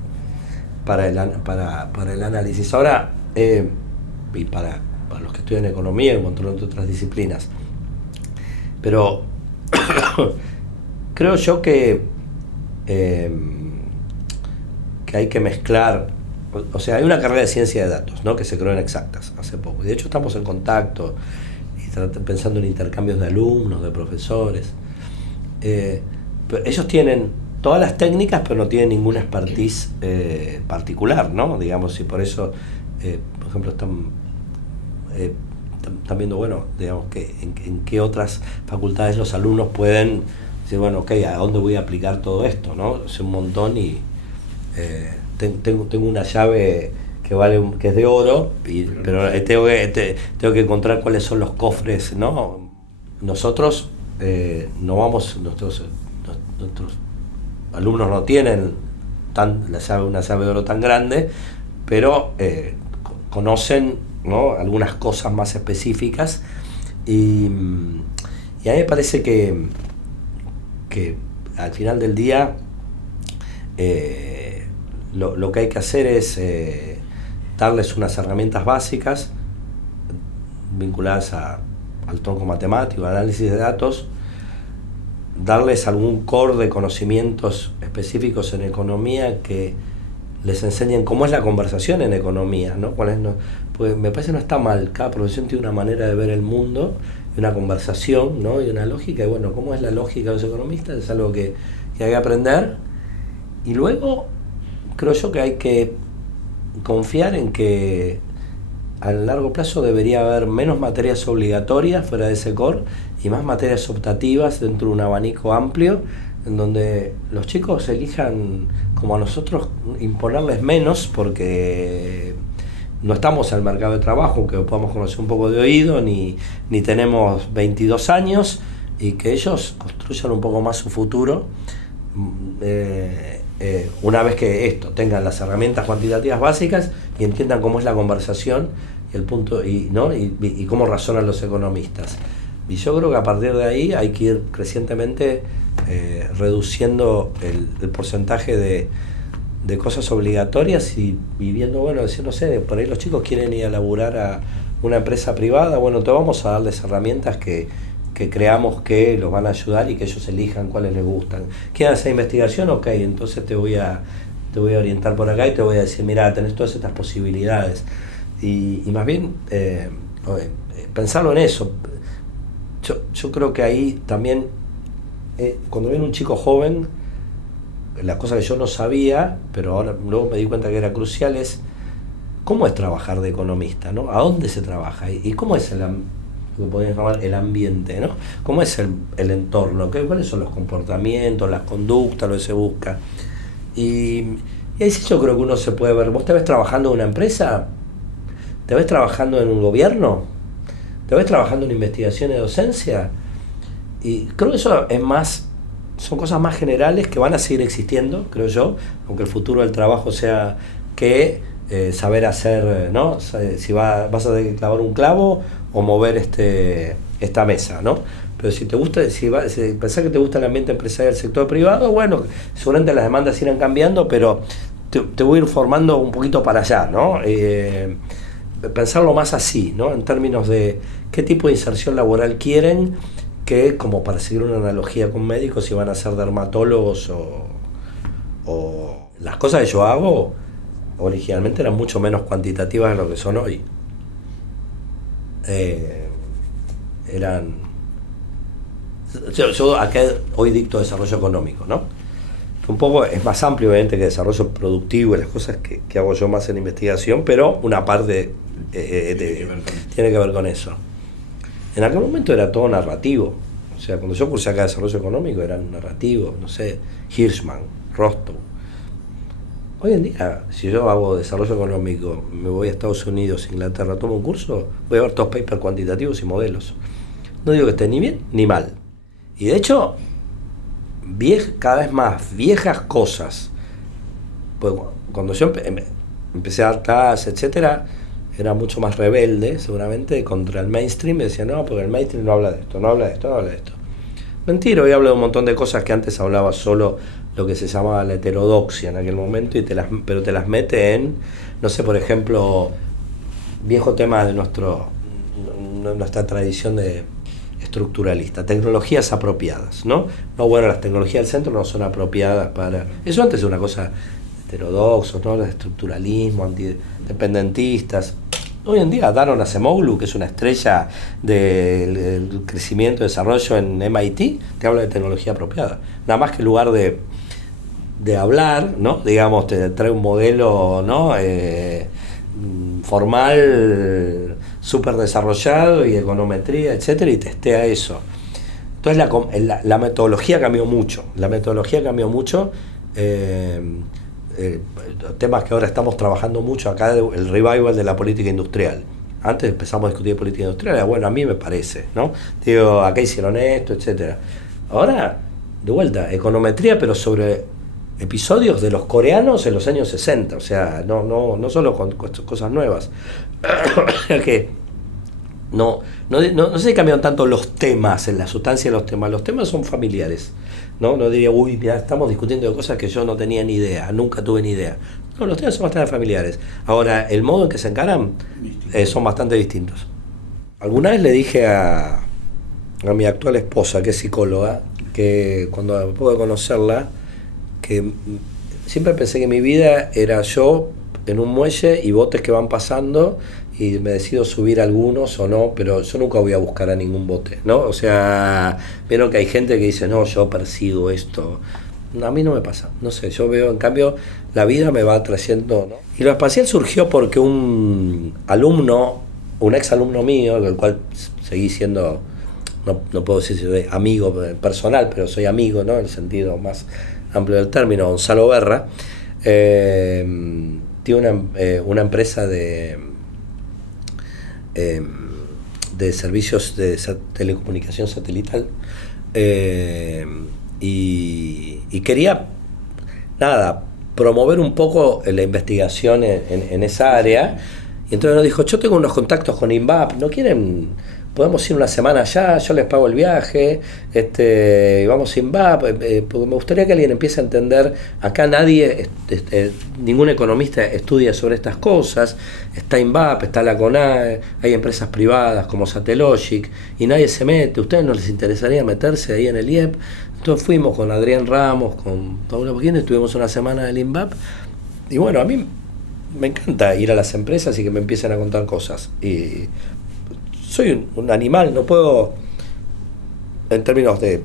el análisis. Ahora, y para los que estudian economía y un montón de otras disciplinas. Pero creo yo que hay que mezclar. O sea, hay una carrera de ciencia de datos, ¿no?, que se creó en Exactas hace poco. Y de hecho estamos en contacto y pensando en intercambios de alumnos, de profesores. Pero ellos tienen todas las técnicas, pero no tienen ninguna expertise particular, ¿no? Digamos, y por eso, por ejemplo, están viendo, bueno, digamos, que en qué otras facultades los alumnos pueden decir, bueno, ok, ¿a dónde voy a aplicar todo esto?, ¿no? Es un montón y... tengo una llave que es de oro, pero tengo que encontrar cuáles son los cofres, ¿no? Nosotros no vamos, nuestros alumnos no tienen una llave de oro tan grande, pero conocen, ¿no?, algunas cosas más específicas, y a mí me parece que al final del día lo que hay que hacer es darles unas herramientas básicas vinculadas al tronco matemático, al análisis de datos, darles algún core de conocimientos específicos en economía que les enseñen cómo es la conversación en economía, ¿no? Pues me parece que no está mal, cada profesión tiene una manera de ver el mundo, y una conversación, ¿no?, y una lógica, y bueno, cómo es la lógica de los economistas es algo que hay que aprender. Y luego creo yo que hay que confiar en que a largo plazo debería haber menos materias obligatorias fuera de ese core y más materias optativas dentro de un abanico amplio, en donde los chicos elijan, como a nosotros, imponerles menos, porque no estamos en el mercado de trabajo, aunque podamos conocer un poco de oído, ni tenemos 22 años, y que ellos construyan un poco más su futuro. Una vez que tengan las herramientas cuantitativas básicas y entiendan cómo es la conversación y el punto ¿no? y cómo razonan los economistas. Y yo creo que a partir de ahí hay que ir crecientemente reduciendo el porcentaje de cosas obligatorias y viendo, bueno, decir, no sé, por ahí los chicos quieren ir a laburar a una empresa privada, bueno, te vamos a darles herramientas que creamos que los van a ayudar y que ellos elijan cuáles les gustan. ¿Quieren hacer investigación? Ok, entonces te voy a orientar por acá y te voy a decir, mira, tenés todas estas posibilidades. Y más bien, pensarlo en eso. Yo creo que ahí también, cuando viene un chico joven, la cosa que yo no sabía, pero ahora luego me di cuenta que era crucial, es cómo es trabajar de economista, ¿no? ¿A dónde se trabaja? ¿Y cómo es lo que podríamos llamar el ambiente, ¿no? ¿Cómo es el entorno? ¿Cuáles son los comportamientos, las conductas, lo que se busca? Y ahí sí yo creo que uno se puede ver. ¿Vos te ves trabajando en una empresa? ¿Te ves trabajando en un gobierno? ¿Te ves trabajando en investigación y docencia? Y creo que eso es más, son cosas más generales que van a seguir existiendo, creo yo, aunque el futuro del trabajo sea que saber hacer, ¿no? Si vas a tener que clavar un clavo o mover esta mesa, ¿no? Pero si te gusta, si pensás que te gusta el ambiente empresarial del sector privado, bueno, seguramente las demandas irán cambiando, pero te voy a ir formando un poquito para allá, ¿no? Pensarlo más así, ¿no? En términos de qué tipo de inserción laboral quieren, que como para seguir una analogía con médicos, si van a ser dermatólogos o las cosas que yo hago originalmente eran mucho menos cuantitativas de lo que son hoy. Yo acá hoy dicto desarrollo económico, ¿no? Que un poco es más amplio obviamente que desarrollo productivo y las cosas que hago yo más en investigación, pero una parte tiene que ver con eso. En aquel momento era todo narrativo. O sea, cuando yo cursé acá desarrollo económico eran narrativos, no sé, Hirschman, Rostow. Hoy en día, si yo hago desarrollo económico, me voy a Estados Unidos, Inglaterra, tomo un curso, voy a ver todos papers cuantitativos y modelos. No digo que esté ni bien ni mal. Y de hecho, cada vez más viejas cosas. Pues cuando yo empecé a dar clases, etcétera, era mucho más rebelde, seguramente, contra el mainstream. Me decía, no, porque el mainstream no habla de esto, no habla de esto, no habla de esto. Mentira, hoy hablo de un montón de cosas que antes hablaba solo lo que se llamaba la heterodoxia en aquel momento, pero te las mete en, no sé, por ejemplo, viejo tema de nuestra tradición estructuralista, tecnologías apropiadas, ¿no? No, bueno, las tecnologías del centro no son apropiadas para... Eso antes era una cosa heterodoxa, ¿no? El estructuralismo, antidependentistas. Hoy en día Daron Acemoglu, que es una estrella del crecimiento y desarrollo en MIT, te habla de tecnología apropiada. Nada más que en lugar de hablar, ¿no? Digamos, te trae un modelo, ¿no? Formal, súper desarrollado y econometría, etcétera, y testea eso. Entonces la metodología cambió mucho. Temas que ahora estamos trabajando mucho acá, el revival de la política industrial. Antes empezamos a discutir política industrial, bueno, a mí me parece, ¿no? Digo, acá hicieron esto, etcétera. Ahora, de vuelta, econometría, pero sobre episodios de los coreanos en los años 60, o sea, no solo con cosas nuevas. Que no sé si cambiaron tanto los temas, en la sustancia de los temas son familiares. No diría, uy, ya estamos discutiendo de cosas que yo no tenía ni idea, nunca tuve ni idea. No, los temas son bastante familiares. Ahora, el modo en que se encaran son bastante distintos. Alguna vez le dije a mi actual esposa, que es psicóloga, que cuando pude conocerla, que siempre pensé que mi vida era yo en un muelle y botes que van pasando y me decido subir algunos o no, pero yo nunca voy a buscar a ningún bote, ¿no? O sea, vieron que hay gente que dice, no, yo persigo esto. A mí no me pasa, no sé, yo veo, en cambio, la vida me va trayendo, ¿no? Y lo espacial surgió porque un ex alumno mío, del cual seguí siendo, no puedo decir si soy amigo personal, pero soy amigo, ¿no? En el sentido más amplio del término, Gonzalo Berra, tiene una empresa de servicios de telecomunicación satelital, y quería promover un poco la investigación en esa área, Y entonces nos dijo, yo tengo unos contactos con INVAP, ¿no quieren? Podemos ir una semana allá, yo les pago el viaje, y vamos a INVAP, porque me gustaría que alguien empiece a entender, acá nadie, ningún economista estudia sobre estas cosas, está INVAP, está la CONAE, hay empresas privadas como Satellogic, y nadie se mete, ¿a ustedes no les interesaría meterse ahí en el IEP? Entonces fuimos con Adrián Ramos, con Paula Poquín, estuvimos una semana en el INVAP, y bueno, a mí me encanta ir a las empresas y que me empiecen a contar cosas. Y soy un animal, no puedo, en términos de,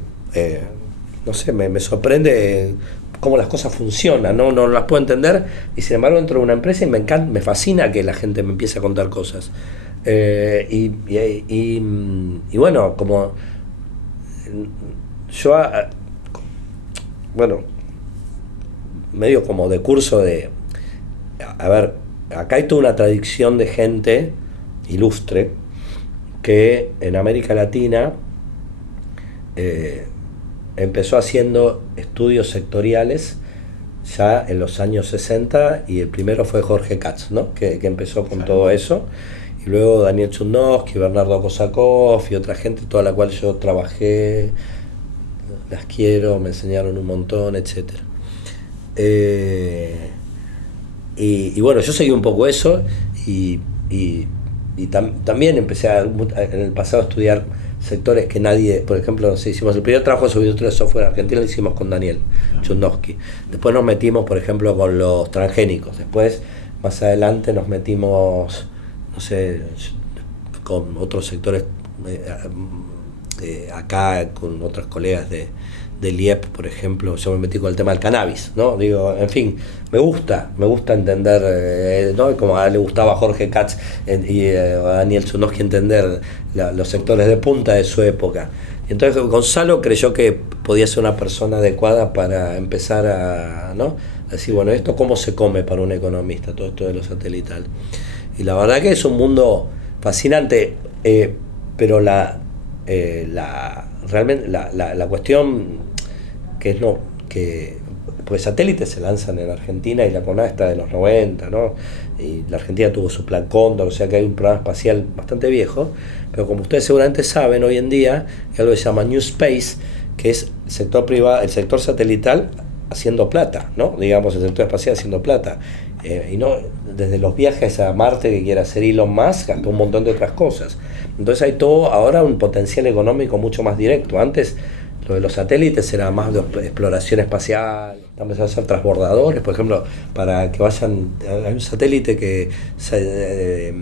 no sé, me sorprende cómo las cosas funcionan, no las puedo entender, y sin embargo entro en una empresa y me encanta, me fascina que la gente me empiece a contar cosas. Y bueno, como yo, bueno, medio como de curso de, a ver, acá hay toda una tradición de gente ilustre que en América Latina empezó haciendo estudios sectoriales ya en los años 60, y el primero fue Jorge Katz, ¿no? que empezó con todo eso, y luego Daniel Chudnovsky, Bernardo Kosakov y otra gente, toda la cual yo trabajé, las quiero, me enseñaron un montón, etc. Y bueno, yo seguí un poco eso, y también empecé en el pasado a estudiar sectores que nadie, por ejemplo, no sé, hicimos el primer trabajo sobre industria de software en Argentina, lo hicimos con Daniel Chudnovsky. Después nos metimos, por ejemplo, con los transgénicos. Después, más adelante, nos metimos, no sé, con otros sectores, acá, con otros colegas del IEP, por ejemplo. Yo me metí con el tema del cannabis, ¿no? Digo, en fin, me gusta entender, ¿no? Como a él le gustaba a Jorge Katz y a Daniel Chudnovsky entender los sectores de punta de su época. Y entonces Gonzalo creyó que podía ser una persona adecuada para empezar a, ¿no? A decir, bueno, ¿esto cómo se come para un economista, todo esto de lo satelital? Y la verdad que es un mundo fascinante, pero realmente la cuestión que es pues satélites se lanzan en Argentina y la CONAE está de los 90, ¿no? Y la Argentina tuvo su plan Cóndor, o sea que hay un programa espacial bastante viejo, pero como ustedes seguramente saben, hoy en día hay algo que se llama New Space, que es el sector privado, el sector satelital haciendo plata, ¿no? Digamos, el sector espacial haciendo plata. Y no desde los viajes a Marte que quiere hacer Elon Musk hasta un montón de otras cosas. Entonces hay todo ahora un potencial económico mucho más directo. Antes lo de los satélites era más de exploración espacial, empezó a hacer transbordadores, por ejemplo, para que vayan. Hay un satélite que se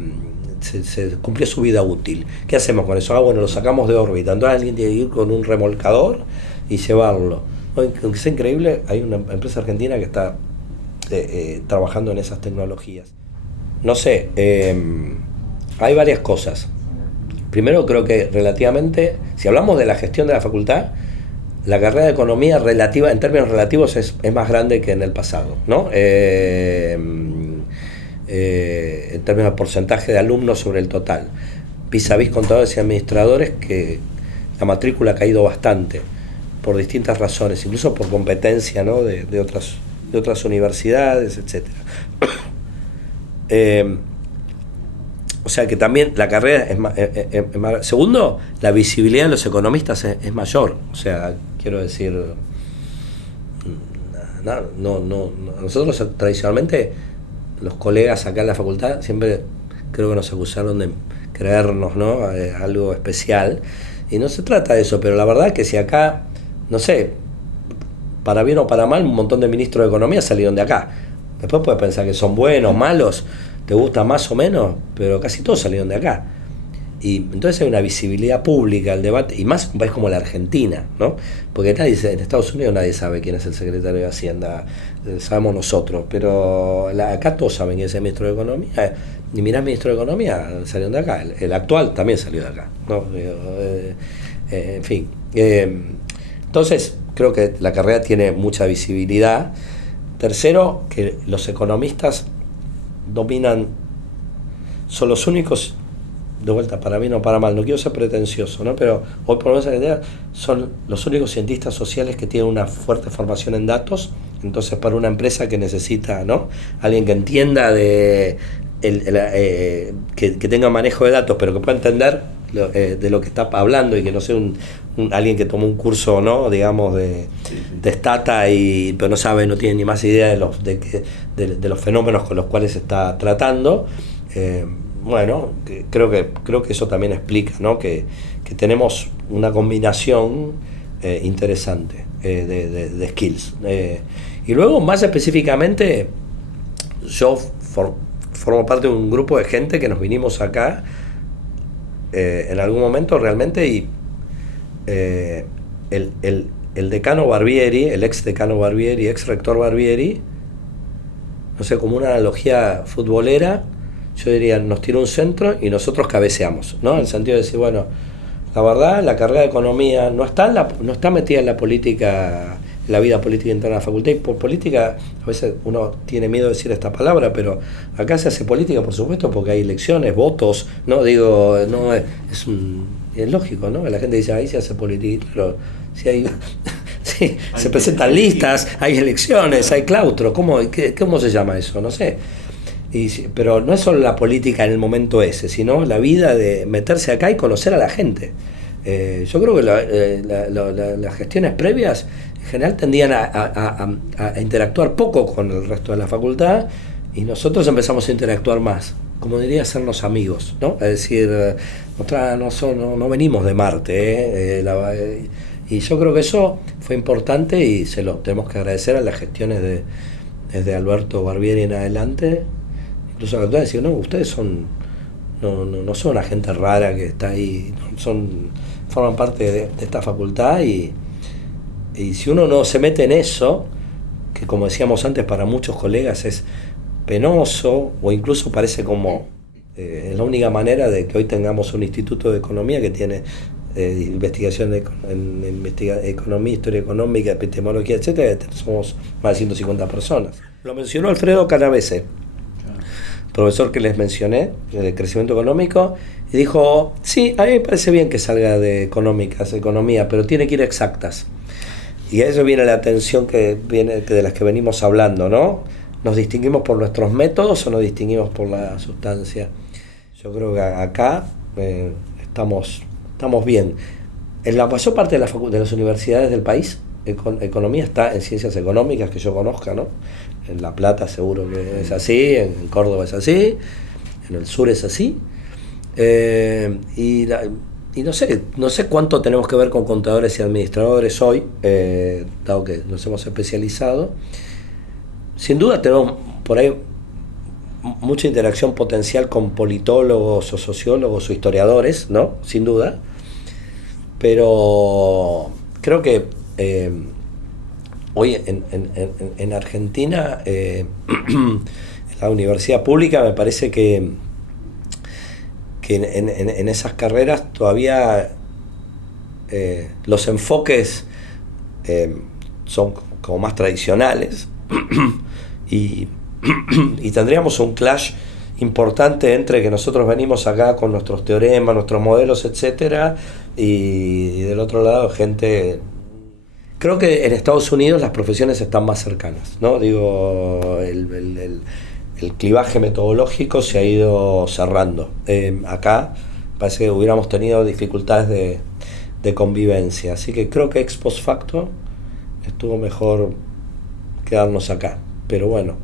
cumplió su vida útil. ¿Qué hacemos con eso? Bueno, lo sacamos de órbita. Entonces alguien tiene que ir con un remolcador y llevarlo. Aunque sea increíble, hay una empresa argentina que está trabajando en esas tecnologías. No sé, hay varias cosas. Primero, creo que relativamente, si hablamos de la gestión de la facultad, la carrera de economía relativa, en términos relativos es más grande que en el pasado, ¿no? En términos de porcentaje de alumnos sobre el total. Vis a vis contadores y administradores, que la matrícula ha caído bastante por distintas razones, incluso por competencia, ¿no? de otras universidades, etcétera. O sea que también la carrera es más. Segundo, la visibilidad de los economistas es mayor. O sea, quiero decir, nosotros tradicionalmente, los colegas acá en la facultad, siempre creo que nos acusaron de creernos, ¿no? Algo especial. Y no se trata de eso, pero la verdad es que si acá, no sé, para bien o para mal, un montón de ministros de economía salieron de acá. Después puedes pensar que son buenos, malos, te gusta más o menos, pero casi todos salieron de acá. Y entonces hay una visibilidad pública al debate, y más en un país como la Argentina, ¿no? Porque en Estados Unidos nadie sabe quién es el secretario de Hacienda, sabemos nosotros, pero acá todos saben quién es el ministro de Economía, y mirá, el ministro de Economía salieron de acá, el actual también salió de acá, ¿no? En fin. Entonces, creo que la carrera tiene mucha visibilidad. Tercero, que los economistas son los únicos, de vuelta, para bien o para mal, no quiero ser pretencioso, ¿no? Pero hoy por lo menos son los únicos cientistas sociales que tienen una fuerte formación en datos. Entonces, para una empresa que necesita, ¿no? Alguien que entienda de que tenga manejo de datos, pero que pueda entender de lo que está hablando y que no sea alguien que tomó un curso, ¿no? Digamos, de Stata, pero no sabe, no tiene ni más idea de los fenómenos con los cuales se está tratando. Bueno, creo que eso también explica, ¿no? que tenemos una combinación interesante de skills. Y luego, más específicamente, yo formo parte de un grupo de gente que nos vinimos acá en algún momento realmente, y el decano Barbieri, el ex decano Barbieri, ex rector Barbieri, no sé, como una analogía futbolera, yo diría, nos tira un centro y nosotros cabeceamos, ¿no? En el sentido de decir, bueno, la verdad, la carrera de economía no está metida en la política, en la vida política interna de la facultad. Y por política, a veces uno tiene miedo de decir esta palabra, pero acá se hace política, por supuesto, porque hay elecciones, votos, ¿no? Digo, no es lógico, ¿no? La gente dice, ahí se hace política, pero si hay... Sí, se presentan listas, hay elecciones, hay claustro, ¿cómo se llama eso? No sé. Pero no es solo la política en el momento ese, sino la vida de meterse acá y conocer a la gente. Yo creo que las gestiones previas en general tendían a interactuar poco con el resto de la facultad, y nosotros empezamos a interactuar más, como diría, hacernos amigos, ¿no? Es decir, no venimos de Marte, y yo creo que eso fue importante y se lo tenemos que agradecer a las gestiones desde Alberto Barbieri en adelante. Incluso a la facultad decir, no, ustedes no son una gente rara que está ahí, forman parte de esta facultad, y si uno no se mete en eso, que como decíamos antes para muchos colegas es penoso, o incluso parece como la única manera de que hoy tengamos un instituto de economía que tiene investigación en economía, historia económica, epistemología, etcétera. Somos más de 150 personas. Lo mencionó Alfredo Canavese, profesor que les mencioné, de crecimiento económico, y dijo, sí, a mí me parece bien que salga de economía, pero tiene que ir a exactas. Y a eso viene la atención de las que venimos hablando, ¿no? ¿Nos distinguimos por nuestros métodos o nos distinguimos por la sustancia? Yo creo que acá estamos bien. En la mayor parte de las universidades del país, economía está en ciencias económicas que yo conozca, ¿no? En La Plata seguro que es así, en Córdoba es así, en el sur es así. Y no sé cuánto tenemos que ver con contadores y administradores hoy, dado que nos hemos especializado. Sin duda tenemos por ahí mucha interacción potencial con politólogos o sociólogos o historiadores, ¿no? Sin duda. Pero creo que hoy en Argentina, en la universidad pública, me parece que en esas carreras todavía los enfoques son como más tradicionales y tendríamos un clash importante entre que nosotros venimos acá con nuestros teoremas, nuestros modelos, etcétera, y del otro lado gente. Creo que en Estados Unidos las profesiones están más cercanas, ¿no? Digo, el clivaje metodológico se ha ido cerrando. Acá parece que hubiéramos tenido dificultades de convivencia, así que creo que ex post facto estuvo mejor quedarnos acá, pero bueno,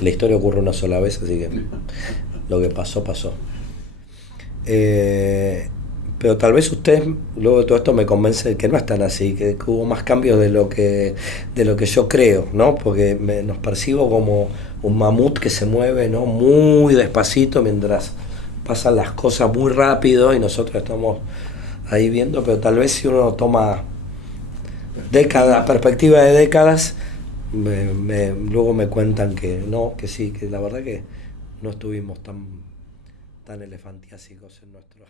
la historia ocurre una sola vez, así que lo que pasó. Pero tal vez ustedes, luego de todo esto, me convence de que no es tan así, que hubo más cambios de lo que yo creo, ¿no? Porque nos percibo como un mamut que se mueve, ¿no? Muy despacito mientras pasan las cosas muy rápido y nosotros estamos ahí viendo, pero tal vez si uno toma perspectiva de décadas, luego me cuentan que no, que sí, que la verdad que no estuvimos tan elefantiásicos en nuestro